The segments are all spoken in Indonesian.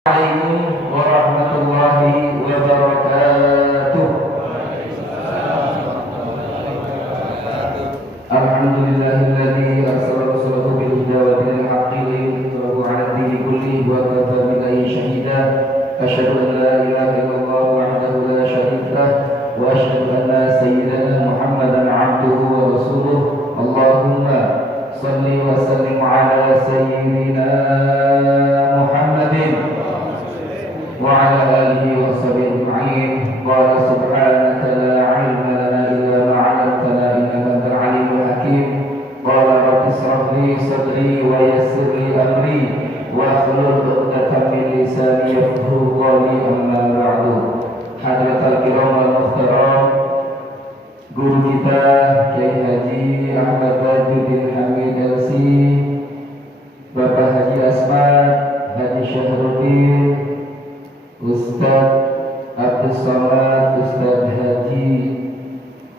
Assalamualaikum warahmatullahi wabarakatuh. Alhamdulillahilladzi arsala rasulahu bil huda wa dinil haqqi liyudhhirahu 'ala ad-dini kullihi wa kafa billahi shahida. Asyhadu an la ilaha illallah wahdahu la syarika lah wa asyhadu anna sayyidana Muhammadan 'abduhu wa rasuluh. Allahumma shalli wa sallim 'ala sayyidina Muhammadin وعلى آله وصحبه أجمعين. قال سبحانك لا علم لنا إلا ما علمتنا إنك أنت العليم الحكيم. قال رب اشرح لي صدري ويسر لي أمري واحلل عقدة من لساني يفقهوا قولي. أما بعد. Hadratul kiram wal muhtaram, guru kita Kiai Haji Ahmad Bajuddin Hamid LC, Bapak Haji Asmad, Haji Syahruddin, Ustadz Abdul Somad, Ustadz Haji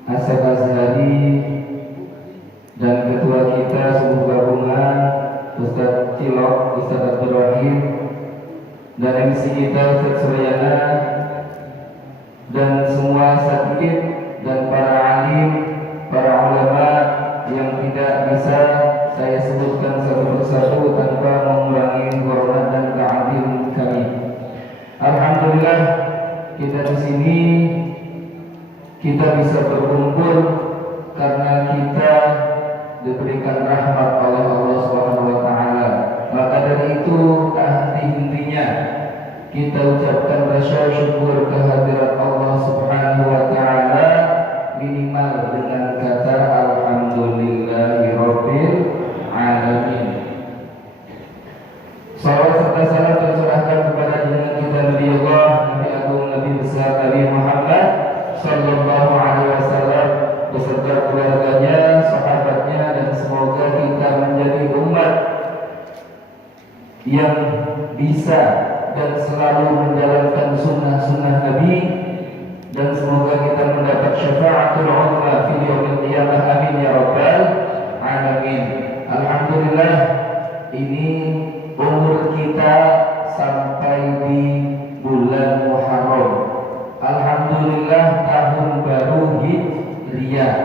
Asad Azhari, dan ketua kita seluruh gabungan Ustadz Cilok, Ustadz Abdul Rahim, dan MC kita Ustadz Suryana, dan semua sakit dan para alim, para ulama yang tidak bisa saya sebutkan satu persatu tanpa mengurangi hormat dan keadilan kami. Alhamdulillah, kita di sini kita bisa berkumpul karena kita diberikan rahmat oleh Allah Subhanahu wa taala. Maka dari itu tak henti-hentinya kita ucapkan rasa syukur kehadirat Allah Subhanahu wa taala, minimal dengan kata alhamdulillahirabbil alamin. Salawat serta salam tercurahkan kepada junjungan kita Nabi Allah, Nabi Agung, Nabi besar Nabi Muhammad sallallahu alaihi wasallam beserta keluarganya, sahabatnya, dan semoga kita menjadi umat yang bisa dan selalu menjalankan sunnah-sunnah Nabi, dan semoga kita mendapat syafaatul uzma fil yaumil qiyamah. Amin ya rabbal alamin. Alhamdulillah, ini umur kita sampai di bulan Muharram. Alhamdulillah, tahun baru Hijriah.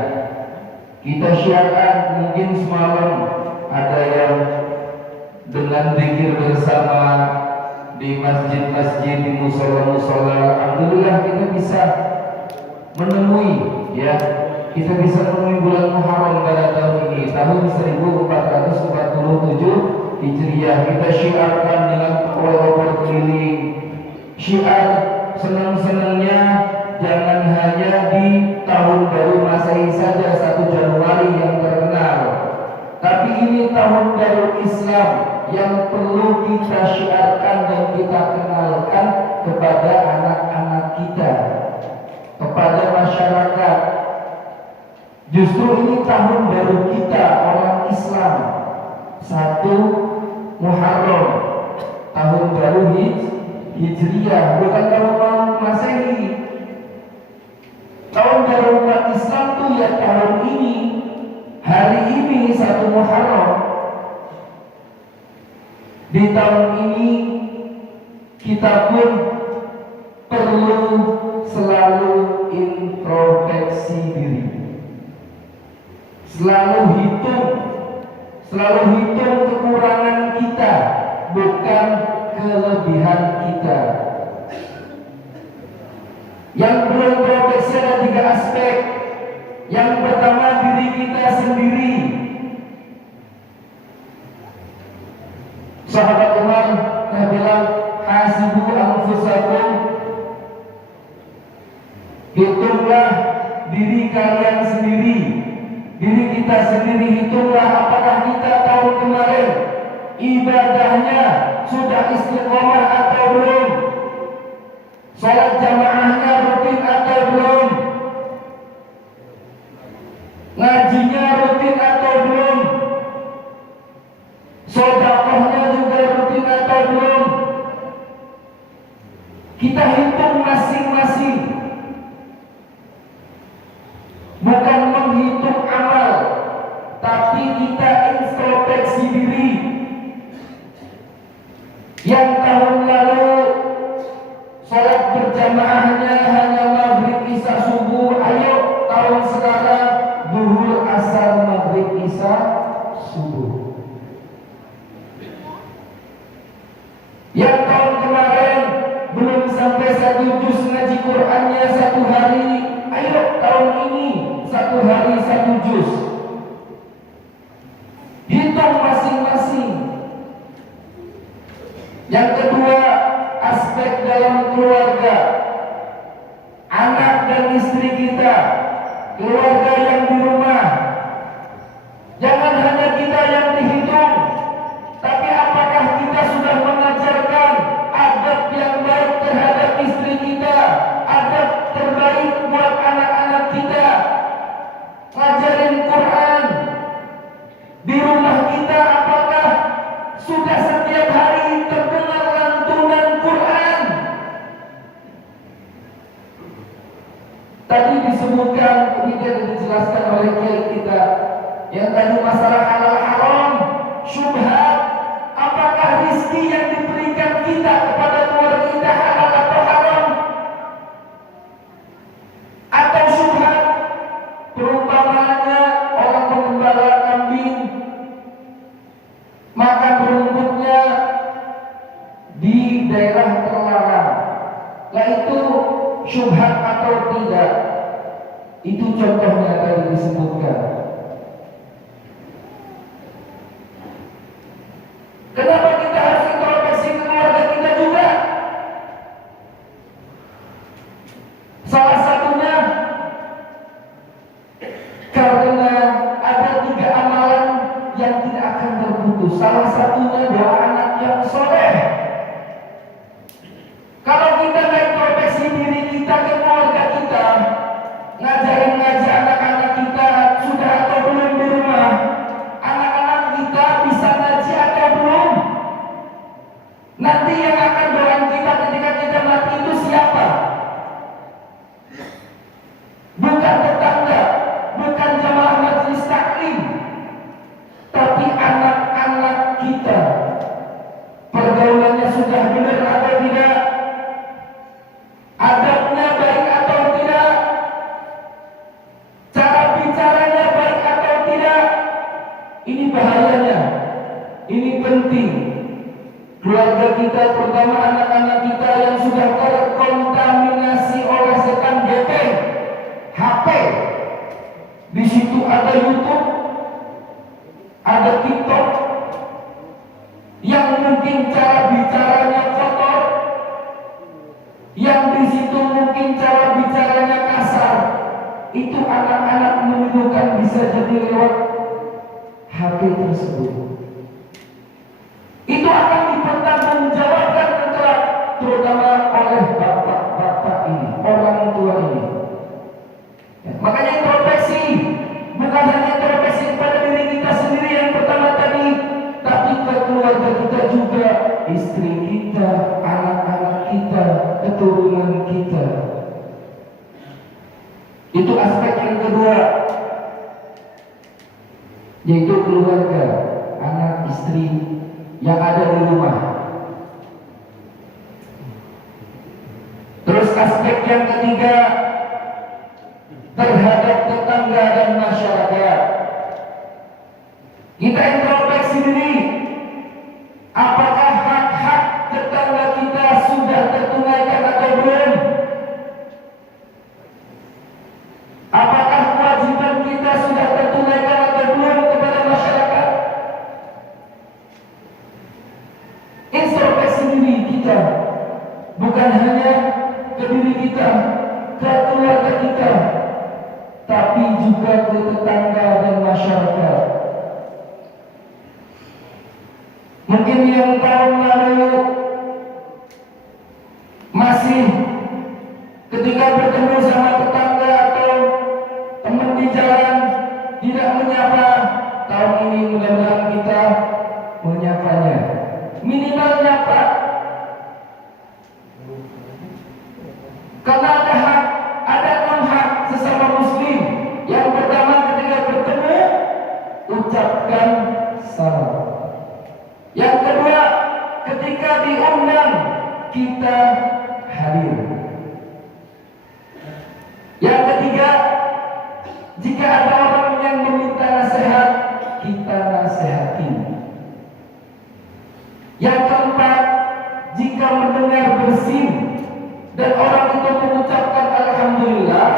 Kita syiarkan, mungkin semalam ada yang dengan zikir bersama di masjid-masjid, di musola-musola. Alhamdulillah kita bisa menemui, ya, kita bisa menemui bulan Muharram pada tahun ini, tahun 1447 Hijriah. Kita syiarkan dengan obor keliling. Syiar senang-senangnya jangan hanya di tahun baru Masehi saja 1 Januari yang terkenal, tapi ini tahun baru Islam yang perlu kita syiarkan dan kita kenalkan kepada anak-anak kita, kepada masyarakat. Justru ini tahun baru kita orang Islam, 1 Muharram, tahun baru Hijriah, bukan tahun baru Masehi. Tahun baru umat Islam tuh ya tahun ini, hari ini 1 Muharram. Di tahun ini kita pun perlu selalu introspeksi diri, selalu hitung kekurangan kita, bukan kelebihan kita. Yang perlu introspeksi ada 3 aspek. Yang pertama, diri kita sendiri. Sahabat Umar bilang, hasibu anfusakum, hitunglah diri kalian sendiri, diri kita sendiri. Hitunglah apakah kita tahun kemarin ibadahnya sudah istiqomah atau belum, sholat jamaahnya rutin atau belum, ngajinya rutin atau belum, sedekahnya juga rutin atau belum. Kita hitung masing-masing, bukan menghitung amal, tapi kita introspeksi diri. Yang tahun lalu jamaahnya hanya maghrib isya subuh. Ayo tahun sekarang duhur asar maghrib isya subuh. Yang tahun kemarin belum sampai 1 juz ngaji Qur'annya 1 hari, ayo tahun ini 1 hari 1 juz. Hitung masing-masing. Yang kedua, aspek dalam keluarga, anak dan istri kita, keluarga yang di rumah. Jangan hanya kita yang dihitung, tapi apakah kita sudah mengajarkan adab yang baik terhadap istri kita, adab terbaik buat anak-anak kita, ngajarin Quran di rumah kita. Apakah sudah setiap hari terdengar lantunan Quran? Tadi disebutkan, kemudian dijelaskan oleh kiai kita yang tadi masalah halal haram, syubhat. Apakah rizki yang diberikan kita kepada keluarga kita halal atau haram? Atau syubhat? Perumpamaannya orang mengembala kambing, makan rumputnya di daerah terlarang. Lah itu syubhat atau tidak? Itu contohnya tadi disebutkan. Kenapa kita harus introspeksi ke keluarga kita juga? Salah satunya karena ada 3 amalan yang tidak akan terputus. Salah satunya doa anak yang soleh. Kalau kita introspeksi diri kita ke keluarga kita, ngaji anak-anak kita sudah atau belum di rumah, anak-anak kita bisa ngaji atau belum? Nanti yang akan doain kita ketika kita mati itu siapa? Bukan tetangga, bukan jamaah majelis taklim, tapi anak-anak kita. Pergaulannya sudah benar atau tidak? Adabnya baik atau tidak? Cara bicaranya baik atau tidak? Ini bahayanya. Ini penting. Keluarga kita, terutama anak-anak kita yang sudah terkontaminasi oleh setan gepeng, HP. Di situ ada YouTube, ada TikTok, yang mungkin cara bicaranya kotor, yang di situ mungkin cara bicaranya kasar. Itu anak-anak menunjukkan bisa jadi lewat HP tersebut. Itu akan dipertanggungjawabkan kelak, terutama oleh bapak-bapak ini, orang tua ini. Ya, makanya introspeksi, bukan hanya introspeksi kepada diri kita sendiri yang pertama tadi, tapi ke keluarga kita juga, istri kita, anak-anak kita, keturunan kita. Itu aspek yang kedua, yaitu keluarga, anak, istri yang ada di rumah. Terus aspek yang ketiga, terhadap tetangga dan masyarakat. Kita introspeksi diri, apakah hak-hak tetangga kita sudah tertunaikan atau belum? Apakah kewajiban kita sudah tertunaikan atau belum kepada masyarakat? Introspeksi diri kita, bukan hanya ke diri kita, ke keluarga kita, tapi juga ke tetangga dan masyarakat. Mungkin yang tahun lalu masih ketika bertemu sama tetangga atau teman di jalan tidak menyapa, tahun ini mudah-mudahan kita menyapanya, minimal nyapa. Karena ada hak, ada 6 hak sesama muslim. Yang pertama, ketika bertemu ucapkan salam. Yang kedua, ketika diundang kita hadir. dan orang itu mengucapkan alhamdulillah,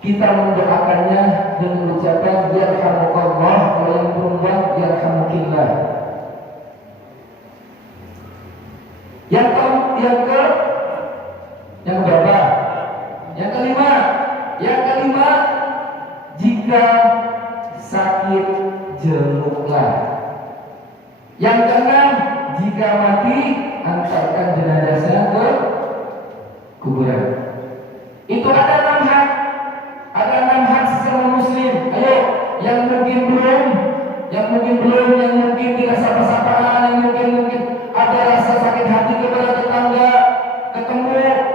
kita mendoakannya dengan ucapan yarhamukallah, kalau yang perempuan yarhamukillah. Yang berapa? Yang kelima, jika sakit jenguklah. Yang keenam, jika mati antarkan jenazahnya ke kuburan. Itu ada 6 hak. Ada 6 hak sesama muslim. Ayo, yang mungkin belum, yang mungkin tidak sapa-sapaan, yang mungkin ada rasa sakit hati kepada tetangga, ketemu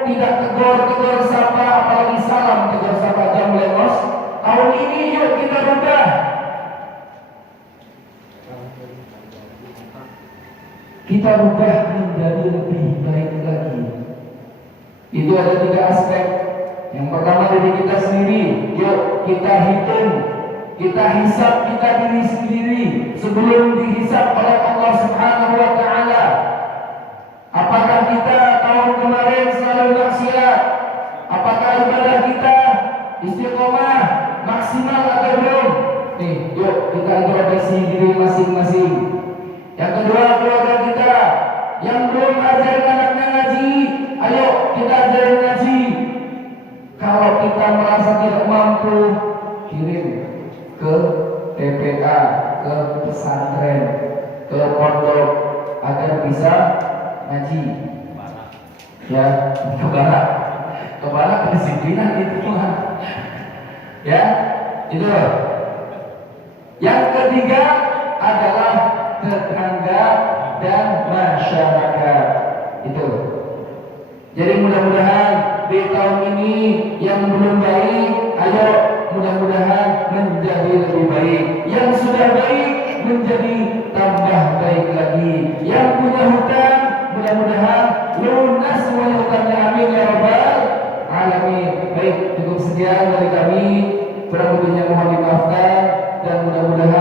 tidak tegur sapa, apalagi salam tegur sapa jam lemos. Tahun ini yuk kita rubah. Kita rubah menjadi lebih baik lagi. Itu ada 3 aspek. Yang pertama dari kita sendiri. Yuk kita hitung, kita hisap kita diri sendiri sebelum dihisap oleh Allah Subhanahu wa taala. Apakah kita tahun kemarin selalu maksiat? Apakah ibadah kita istiqomah maksimal atau belum? Nih, yuk kita introspeksi diri masing-masing. Yang kedua, keluarga kita yang belum ajarin anaknya ngaji, ayo kita ajarin ngaji. Kalau kita merasa tidak mampu, kirim ke TPA, ke pesantren, ke pondok agar bisa ngaji. Ya, ke barat kedisiplinan itu mah. Ya, itu. Yang ketiga adalah tetangga dan masyarakat. Itu. Jadi mudah-mudahan di tahun ini yang belum baik, ayo mudah-mudahan menjadi lebih baik. Yang sudah baik menjadi tambah baik lagi. Yang punya hutang mudah-mudahan lunas semua hutangnya, amin ya rabbal alamin. Baik, cukup sekian dari kami. Kurang lebihnya mohon dimaafkan dan mudah-mudahan